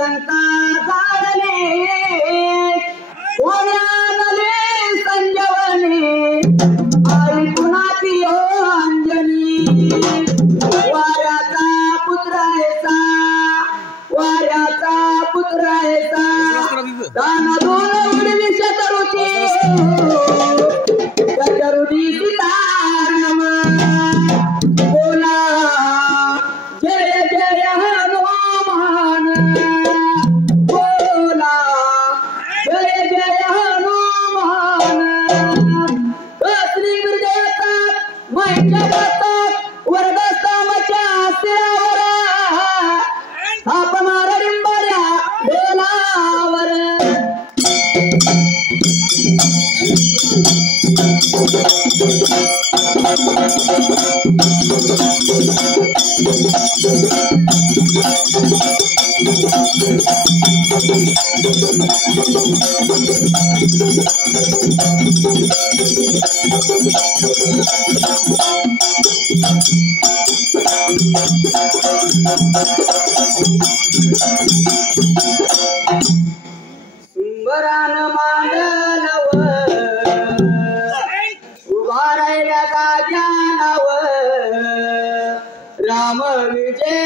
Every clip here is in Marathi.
लंका जाळले कोण्यानले संजवनी आई कुणाची अंजनी वाऱ्याचा पुत्र आहेसा दाना दोन उडवी शतरुची शतरुची सीताराम बोला जय जय हनुमान बोला जय जय हनुमान श्री गुरुदेवता महिला बसतात वरदस्तामाच्या शिरावर थाप मार डिंबाऱ्या डोलावर सुंदरान मांडलवर उभा राहिल्या जाग्यावर राम विजय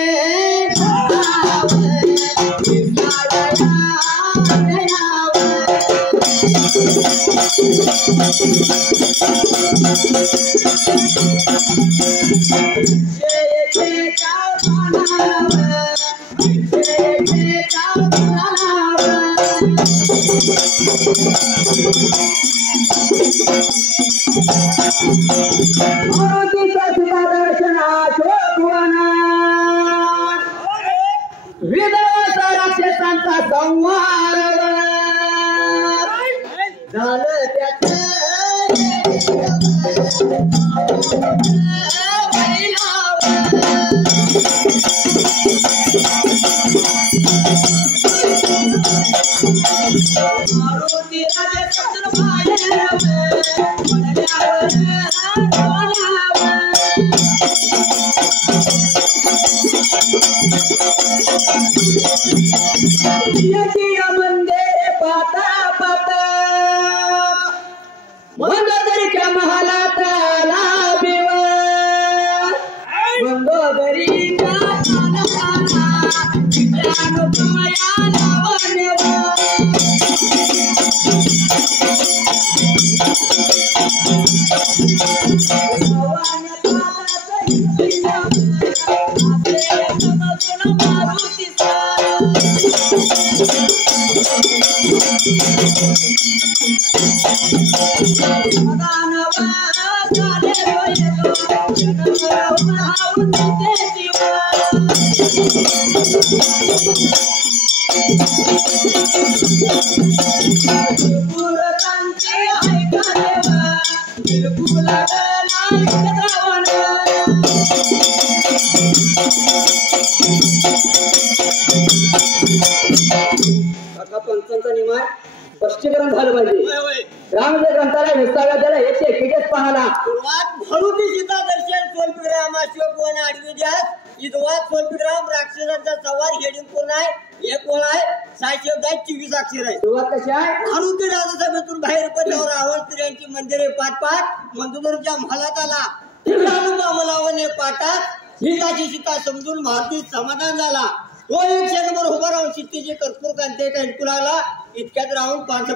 राक्षसांचा संहार झालं मंदिर पाता पाता मंदोदरीच्या महालात लाभिव मंदोदरीच्या पंचांचा नियम स्पष्टीकरण झालं पाहिजे. रामदेव ग्रंथाला विस्तारा त्याला 141 पाहाला सुरुवात भरुती सीता दर्शन सोलपिग्राम अशोकवन आडविद्यास इदवात सोलपिग्राम राक्षसांचा सवार हेडिंग कोण आहे हे कोण आहे 624 अक्षर आहे. सुरुवात कशी आहे भरुती राजसभेतून बाहेर पडल्यावर रावण स्त्रियांची मंदिरे पाठ मंदुरच्या महालात आला रामलावने पाठात ही त्याची सीता समजून भारतीत समाधान झाला. तो एक क्षणभर उभा राहून सीतेचे कर्पूर कांते ऐकू लागला. इतक्यात राहून पाच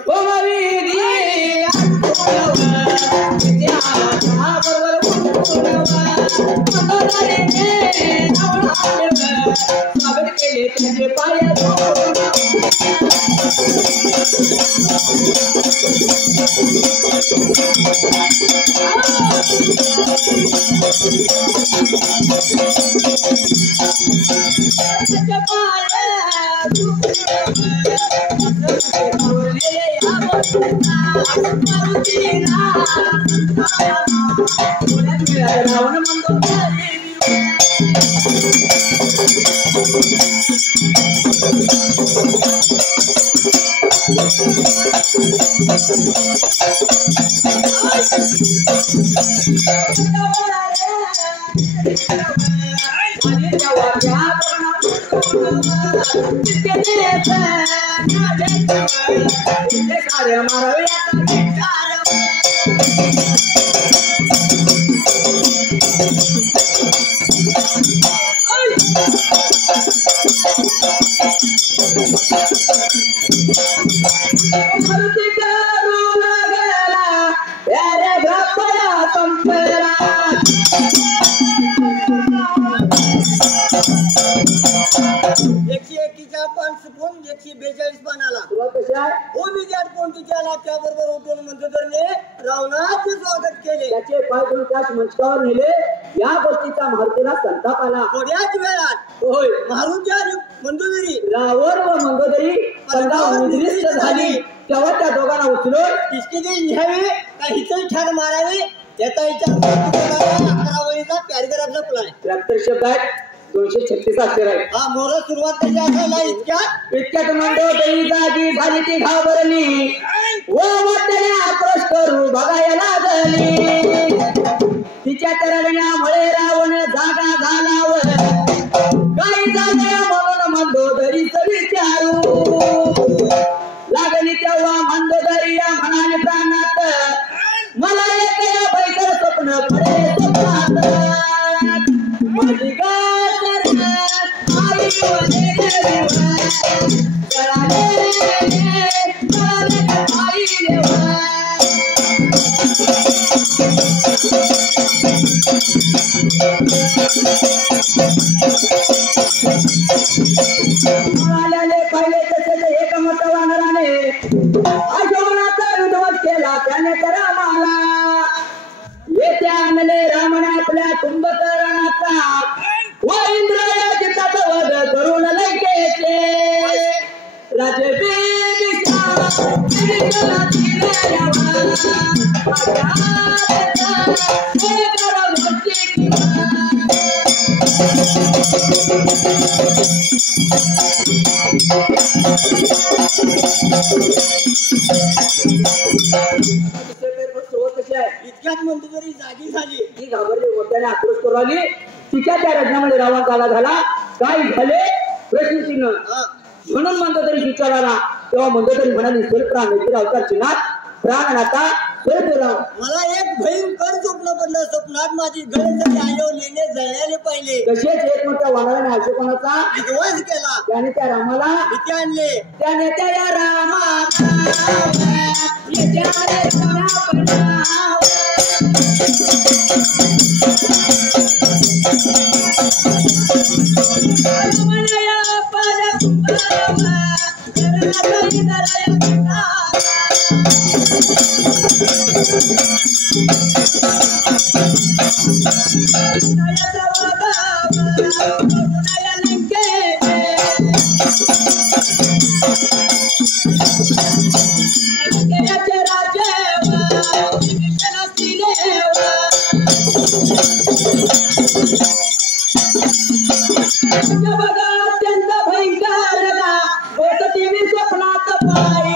Hallelujah. मंचावर नेले या गोष्टीचा मारुतीला संताप आला. थोड्याच वेळात होय मारुती आणि मंदोदरी रावण व मंदोदरी उद्रिष्ट झाली. तेव्हा त्या दोघांना उचलून किसकिनी न्यावे का हिचं ठार मारावे याचा विचार 11 वळीचा पॅराग्राफचा प्लॅन 73 शब्द आहेत. 236 अक्षर आहे. हा मोर सुरुवात कशी असायला इतक्यात मंदोदरी जागी झाली ती घाबरली व वाटणे आक्रोश करू बघायला लागली. तिच्या तरडण्यामुळे रावण जागा झाला व काही झाले म्हणून मंदोदरीच विचारू लागली. तेव्हा मंदोदरी या म्हणाली प्राणात मला एक बैठक स्वप्न पडे स्वप्नात माझी गातर आई पहिले तसेच एक मत वानराने अशोनाचा विध्वंस केला त्याने तर आम्हाला येथे आणले रामने आपल्या कुंभकर्णाचा व इंद्र या चित्ताचा वध करून लंकेचे राजे इतक्यात मंदोदरी जागी झाली. ती घाबरली मोठ्याने आक्रोश करू लागली. तिच्या त्या रत्नामध्ये रावण जागा झाला. काय झाले प्रश्नचिन्ह म्हणून मंदोदरी विचाराला. तेव्हा मंदोदरी म्हणाली स्वल्प्राण अवतारची नाथ प्राणनाथा स्वल्पराव मला एक भयंकर स्वप्न पडलं. स्वप्नात माझी गळी आयो लेणे जळल्याने पाहिले. तसेच एक मोठ्या वानराने अशोकाचा विध्वंस केला. त्याने त्या रामाला इथे आणले. त्याने त्या रामाला अत्यंत भयंकर स्वप्नात पाय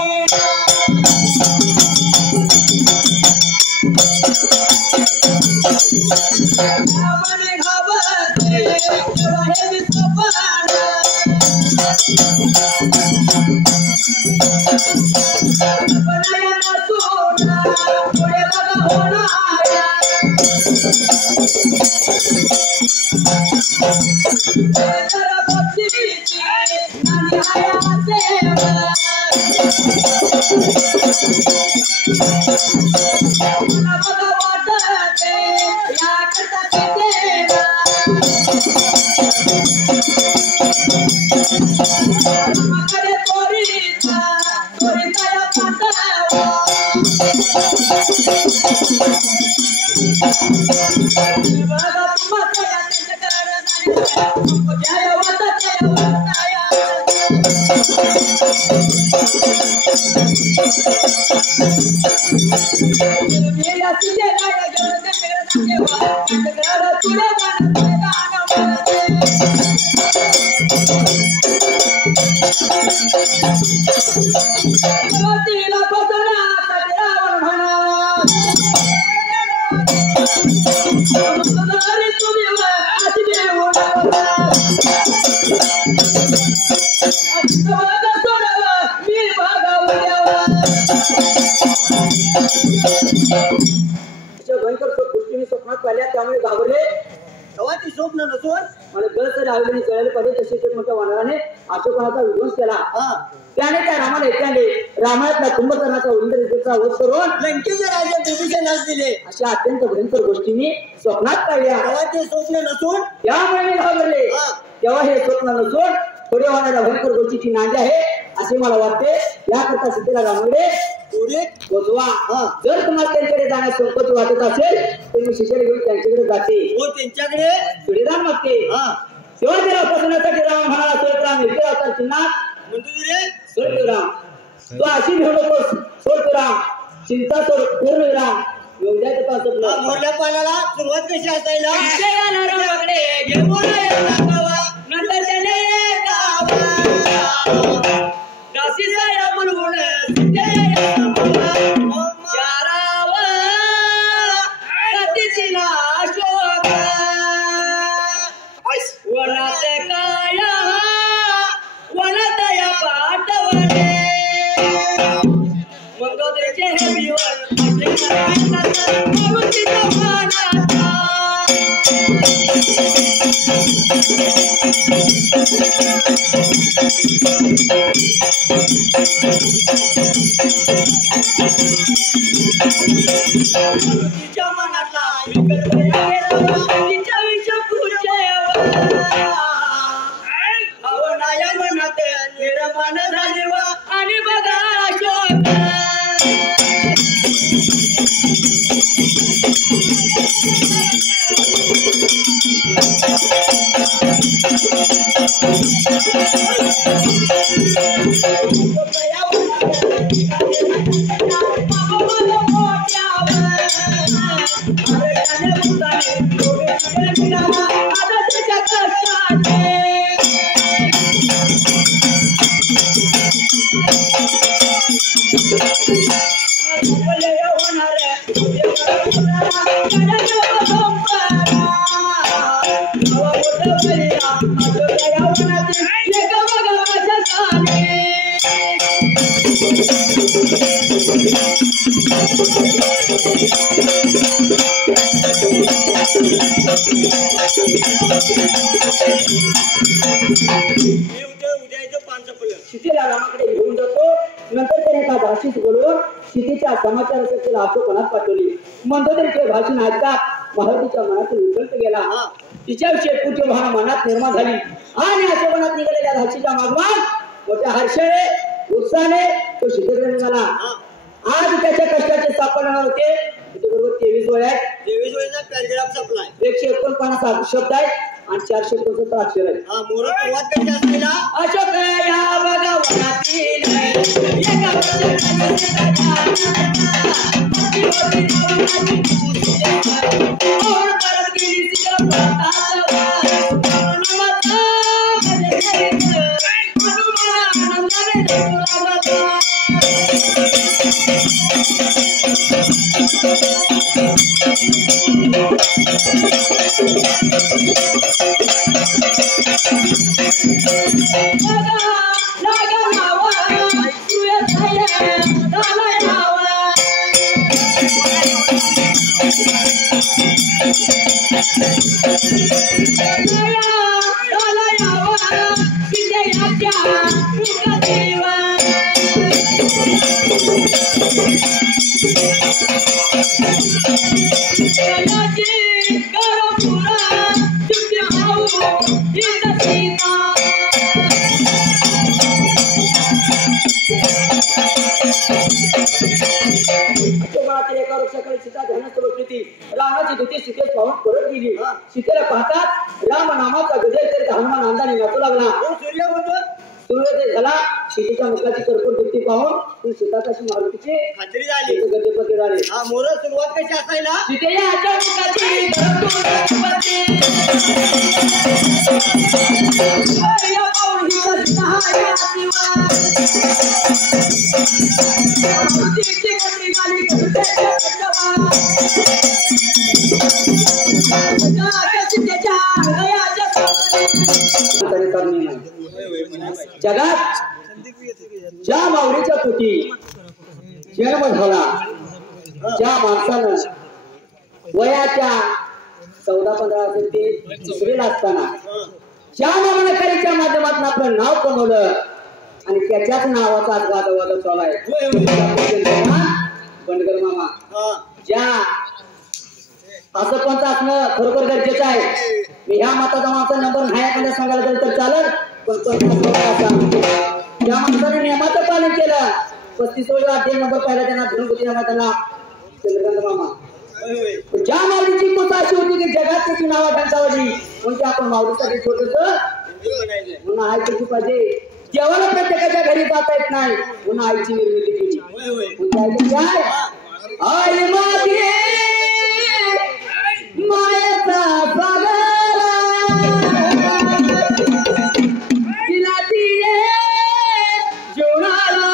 तुम्ही भयंकर गोष्टी स्वप्नात पाहिल्या त्यामुळे घाबरले. तेव्हा ती स्वप्न नसून आणि गळत लावले जळायला पाहिजे तसे ते मोठ्या वानराने अशोकाचा विध्वंस केला. त्याने त्या रामाला ऐकले रामायणातला कुंभकर्णाचा उंदरीचा वध करून लंकेचे राजा विभीषणास दिले. अशा अत्यंत भयंकर गोष्टींनी स्वप्नात पाहिल्या. तेव्हा ते स्वप्न नसून त्यामुळे मी घाबरले. तेव्हा हे स्वप्न नसून पुढे होणाऱ्या भयंकर गोष्टीची नांदी आहे असे मला वाटते. याकरता सीतेला रामाकडे पोचवा. जर तुम्हाला त्यांच्याकडे जाण्यास संकोच वाटत असेल तर मी शिष्याला घेऊन त्यांच्याकडे जाते व त्यांच्याकडे सुरेदान मागते. शिवाजीला फसवण्यासाठी राम म्हणाला सोडराम इथे अवतार चिन्हात म्हणतो रे सोडराम तो अशी घेऊ नकोस सोडराम चिंता सोड पूर्ण राम योग्याचं पासपलं मोरल्या पाण्याला सुरुवात कशी असायला नंतर त्याने तिच्या मनातला तिच्या अवनाया मनात निर्माण झाले वा आणि बघा अशोक सीतेला रामाकडे घेऊन जातो. नंतर त्याने एका भाषेत बोलवून सीतेच्या समाचारासाठी अशोकनात पाठवली. मंदोदरीचे भाषण ऐकतात महाराजीच्या मनातून विकल्प गेला. तिच्याविषयी पूज्य भावना मनात निर्माण झाली आणि अशोकनात निघालेल्या भाषेच्या मागवान मोठ्या हर्षाने उत्साहाने तो सीतेकडे निघाला. आज त्याच्या कष्टाचे सापडणार होते. बरोबर 23 वय आहेत. 23 वयाचा पॅराग्राफ संपलाय. 149 शब्द आहेत आणि 475 अक्षर आहेत. मोर सुरुवात कशी असायला अशोक या भगवनातील एका रामाची दुती सीतेस पाहून परत गेली. सीतेला पाहतात राम नामाचा गजर करीत हनुमान अंदाने नाचू लागला. सूर्योदय झाला. सीतेच्या मुखाची कर्पूर दीप्ती पाहून ती सीताची मारुतीची खात्री झाली. गजपती झाले. मोर सुरुवात कशी असायला सीतेच्या मुखाची देवाचा नियम आहे. जगात ज्या माऊलीच्या पोटी जन्म झाला, ज्या माणसानं वयाच्या 14-15 असेल ते दुसरीला असताना ज्या नामानकारीच्या माध्यमातून आपलं नाव कमवलं आणि त्याच्याच नावाचा आज गाजवाजा चालू आहे बंडगर मामा. ज्या असं कोणतं असणं खरोखर गरजेचं आहे. मी ह्या मताचा माणसा नंबर नाही एखाद्या सांगायला गेलं तर चालत, पण ज्या माणसाने नियमाचं पालन केलं 35 अध्ययन नंबर पाहिला त्यांना धनुपती नावाचा चंद्रकांत मामा. ज्या माऊलीची गोष्ट अशी होती की जगात त्याची नाव ढांचावली म्हणजे आपण माऊलीसाठी छोटस म्हणून ऐकायची पाहिजे. जेव्हा प्रत्येकाच्या घरी जाता येत नाही म्हणून आईची निर्मिती केली. काय आई माझी मायेचा सागर तिला तिने जेवणाला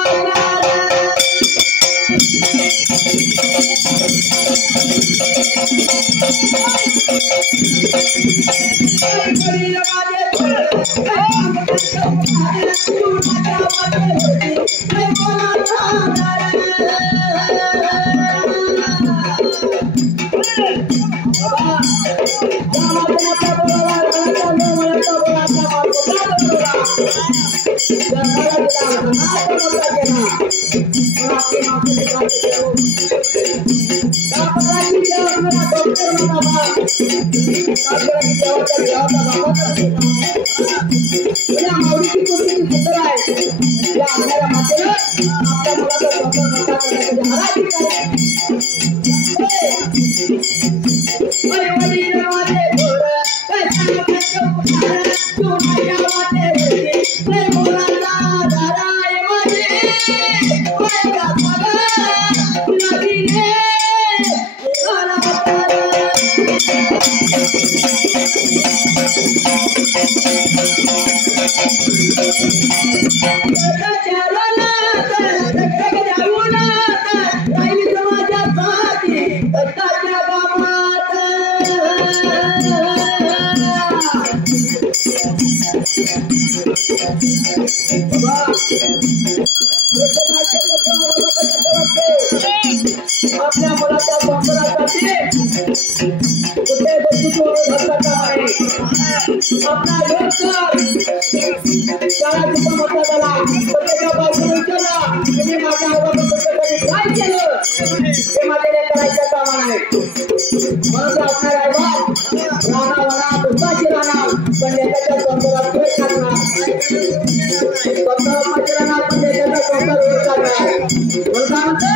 आपल्या मुलाच्या संसारासाठी कुठे गोष्टी आपला शाळा तिथं म्हटला झाला प्रत्येका बाजूने विचारला तुम्ही माझ्या आईबाबासाठी काय केलं हे माझ्या करायचं कामा आहे. म्हणून आपल्या आईबाप राहणार म्हणा दुःखाची राहणार पण लेखाच्या संसारात भेट टाकणार संसारात राहणार पण लेखाचा संसार भेट टाकणार म्हणून काय म्हणते